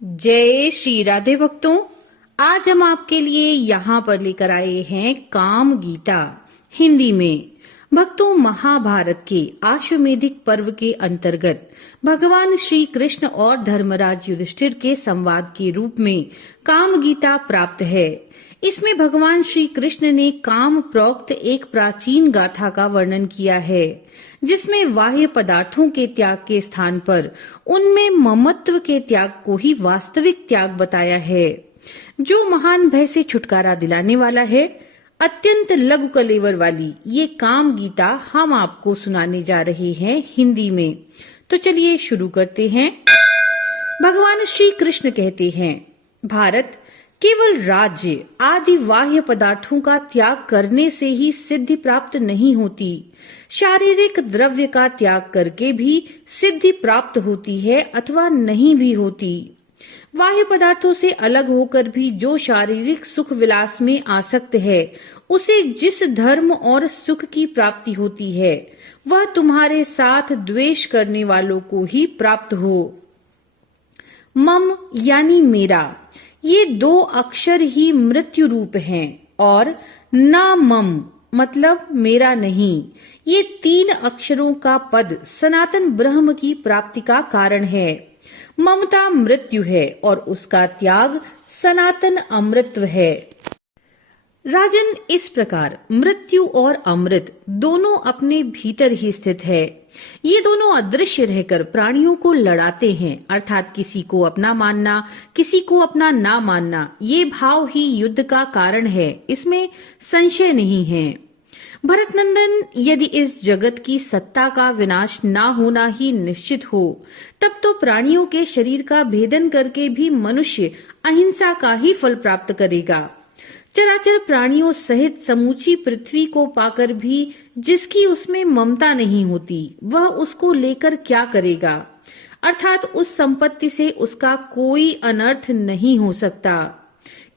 जय श्री राधे भक्तों। आज हम आपके लिए यहाँ पर लेकर आए हैं काम गीता हिंदी में। भक्तों, महाभारत के आश्वमेधिक पर्व के अंतर्गत भगवान श्री कृष्ण और धर्मराज युधिष्ठिर के संवाद के रूप में काम गीता प्राप्त है। इसमें भगवान श्री कृष्ण ने काम प्रोक्त एक प्राचीन गाथा का वर्णन किया है, जिसमें बाह्य पदार्थों के त्याग के स्थान पर उनमें ममत्व के त्याग को ही वास्तविक त्याग बताया है, जो महान भय से छुटकारा दिलाने वाला है। अत्यंत लघु कलेवर वाली ये काम गीता हम आपको सुनाने जा रहे हैं हिंदी में। तो चलिए शुरू करते हैं। भगवान श्री कृष्ण कहते हैं, भारत, केवल राज्य आदि बाह्य पदार्थों का त्याग करने से ही सिद्धि प्राप्त नहीं होती। शारीरिक द्रव्य का त्याग करके भी सिद्धि प्राप्त होती है अथवा नहीं भी होती। बाह्य पदार्थों से अलग होकर भी जो शारीरिक सुख विलास में आसक्त है, उसे जिस धर्म और सुख की प्राप्ति होती है, वह तुम्हारे साथ द्वेष करने वालों को ही प्राप्त हो। मम यानी मेरा, ये दो अक्षर ही मृत्यु रूप हैं, और ना मम मतलब मेरा नहीं, ये तीन अक्षरों का पद सनातन ब्रह्म की प्राप्ति का कारण है। ममता मृत्यु है और उसका त्याग सनातन अमृतत्व है। राजन, इस प्रकार मृत्यु और अमृत दोनों अपने भीतर ही स्थित है। ये दोनों अदृश्य रहकर प्राणियों को लड़ाते हैं, अर्थात किसी को अपना मानना, किसी को अपना ना मानना, ये भाव ही युद्ध का कारण है, इसमें संशय नहीं है। भरत नंदन, यदि इस जगत की सत्ता का विनाश ना होना ही निश्चित हो, तब तो प्राणियों के शरीर का भेदन करके भी मनुष्य अहिंसा का ही फल प्राप्त करेगा। चराचर प्राणियों सहित समूची पृथ्वी को पाकर भी जिसकी उसमें ममता नहीं होती, वह उसको लेकर क्या करेगा, अर्थात उस संपत्ति से उसका कोई अनर्थ नहीं हो सकता।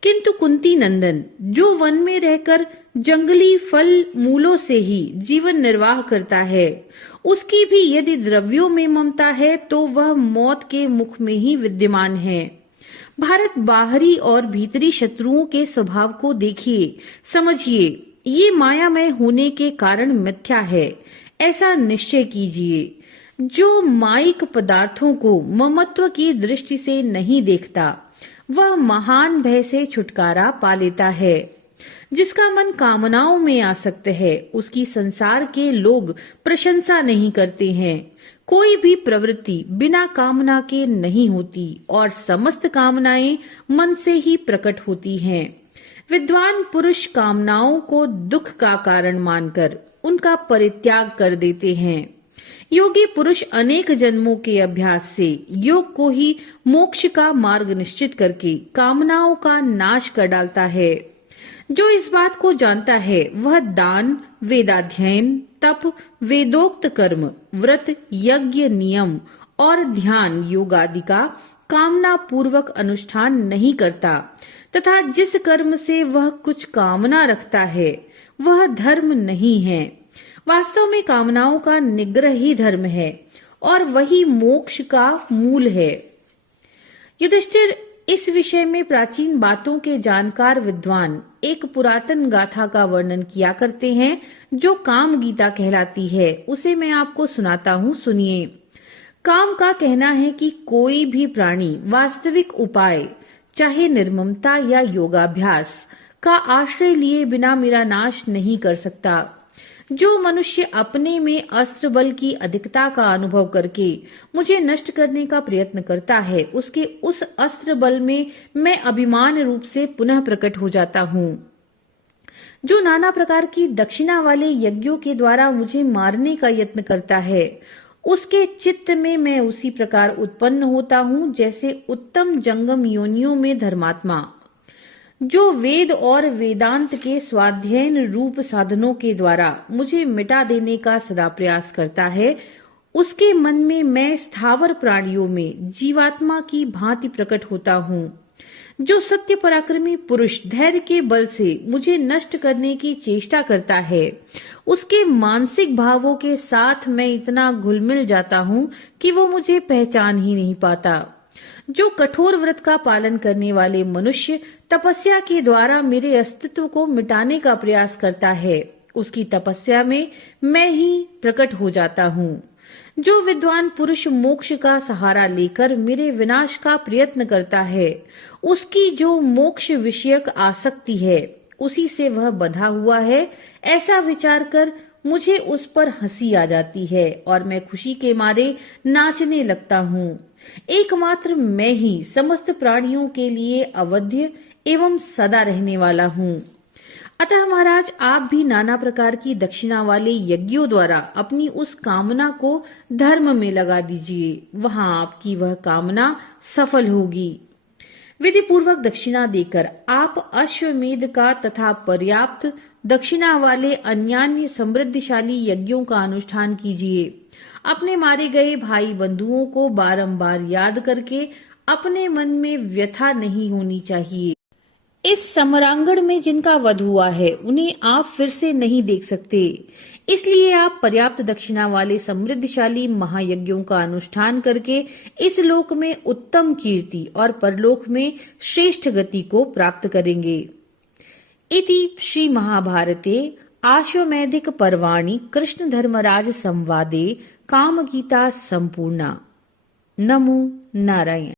किंतु कुंती नंदन, जो वन में रहकर जंगली फल मूलों से ही जीवन निर्वाह करता है, उसकी भी यदि द्रव्यों में ममता है तो वह मौत के मुख में ही विद्यमान है। भारत, बाहरी और भीतरी शत्रुओं के स्वभाव को देखिए, समझिए, ये मायामय होने के कारण मिथ्या है, ऐसा निश्चय कीजिए। जो माइक पदार्थों को ममत्व की दृष्टि से नहीं देखता, वह महान भय से छुटकारा पा लेता है। जिसका मन कामनाओं में आसक्त है, उसकी संसार के लोग प्रशंसा नहीं करते हैं। कोई भी प्रवृत्ति बिना कामना के नहीं होती और समस्त कामनाएं मन से ही प्रकट होती हैं। विद्वान पुरुष कामनाओं को दुख का कारण मानकर उनका परित्याग कर देते हैं। योगी पुरुष अनेक जन्मों के अभ्यास से योग को ही मोक्ष का मार्ग निश्चित करके कामनाओं का नाश कर डालता है। जो इस बात को जानता है, वह दान, वेदाध्ययन, तप, वेदोक्त कर्म, व्रत, यज्ञ, नियम और ध्यान योग आदि का कामना पूर्वक अनुष्ठान नहीं करता, तथा जिस कर्म से वह कुछ कामना रखता है, वह धर्म नहीं है। वास्तव में कामनाओं का निग्रह ही धर्म है और वही मोक्ष का मूल है। युधिष्ठिर, इस विषय में प्राचीन बातों के जानकार विद्वान एक पुरातन गाथा का वर्णन किया करते हैं, जो काम गीता कहलाती है। उसे मैं आपको सुनाता हूँ, सुनिए। काम का कहना है कि कोई भी प्राणी वास्तविक उपाय, चाहे निर्ममता या योगाभ्यास, का आश्रय लिए बिना मेरा नाश नहीं कर सकता। जो मनुष्य अपने में अस्त्र बल की अधिकता का अनुभव करके मुझे नष्ट करने का प्रयत्न करता है, उसके उस अस्त्र बल में मैं अभिमान रूप से पुनः प्रकट हो जाता हूँ। जो नाना प्रकार की दक्षिणा वाले यज्ञों के द्वारा मुझे मारने का यत्न करता है, उसके चित्त में मैं उसी प्रकार उत्पन्न होता हूँ जैसे उत्तम जंगम योनियों में धर्मात्मा। जो वेद और वेदांत के स्वाध्ययन रूप साधनों के द्वारा मुझे मिटा देने का सदा प्रयास करता है, उसके मन में मैं स्थावर प्राणियों में जीवात्मा की भांति प्रकट होता हूँ। जो सत्य पराक्रमी पुरुष धैर्य के बल से मुझे नष्ट करने की चेष्टा करता है, उसके मानसिक भावों के साथ मैं इतना घुल मिल जाता हूँ कि वो मुझे पहचान ही नहीं पाता। जो कठोर व्रत का पालन करने वाले मनुष्य तपस्या के द्वारा मेरे अस्तित्व को मिटाने का प्रयास करता है, उसकी तपस्या में मैं ही प्रकट हो जाता हूँ। जो विद्वान पुरुष मोक्ष का सहारा लेकर मेरे विनाश का प्रयत्न करता है, उसकी जो मोक्ष विषयक आसक्ति है, उसी से वह बंधा हुआ है, ऐसा विचार कर मुझे उस पर हंसी आ जाती है और मैं खुशी के मारे नाचने लगता हूँ। एकमात्र मैं ही समस्त प्राणियों के लिए अवध्य एवं सदा रहने वाला हूँ। अतः महाराज, आप भी नाना प्रकार की दक्षिणा वाले यज्ञों द्वारा अपनी उस कामना को धर्म में लगा दीजिए, वहां आपकी वह कामना सफल होगी। विधि पूर्वक दक्षिणा देकर आप अश्वमेध का तथा पर्याप्त दक्षिणा वाले अन्यान्य समृद्धिशाली यज्ञों का अनुष्ठान कीजिए। अपने मारे गए भाई बंधुओं को बारंबार याद करके अपने मन में व्यथा नहीं होनी चाहिए। इस समरांगण में जिनका वध हुआ है, उन्हें आप फिर से नहीं देख सकते। इसलिए आप पर्याप्त दक्षिणा वाले समृद्धशाली महायज्ञों का अनुष्ठान करके इस लोक में उत्तम कीर्ति और परलोक में श्रेष्ठ गति को प्राप्त करेंगे। इति श्री महाभारते आश्वमेधिक पर्वाणि कृष्ण धर्मराज संवादे कामगीता संपूर्णा। नमो नारायण।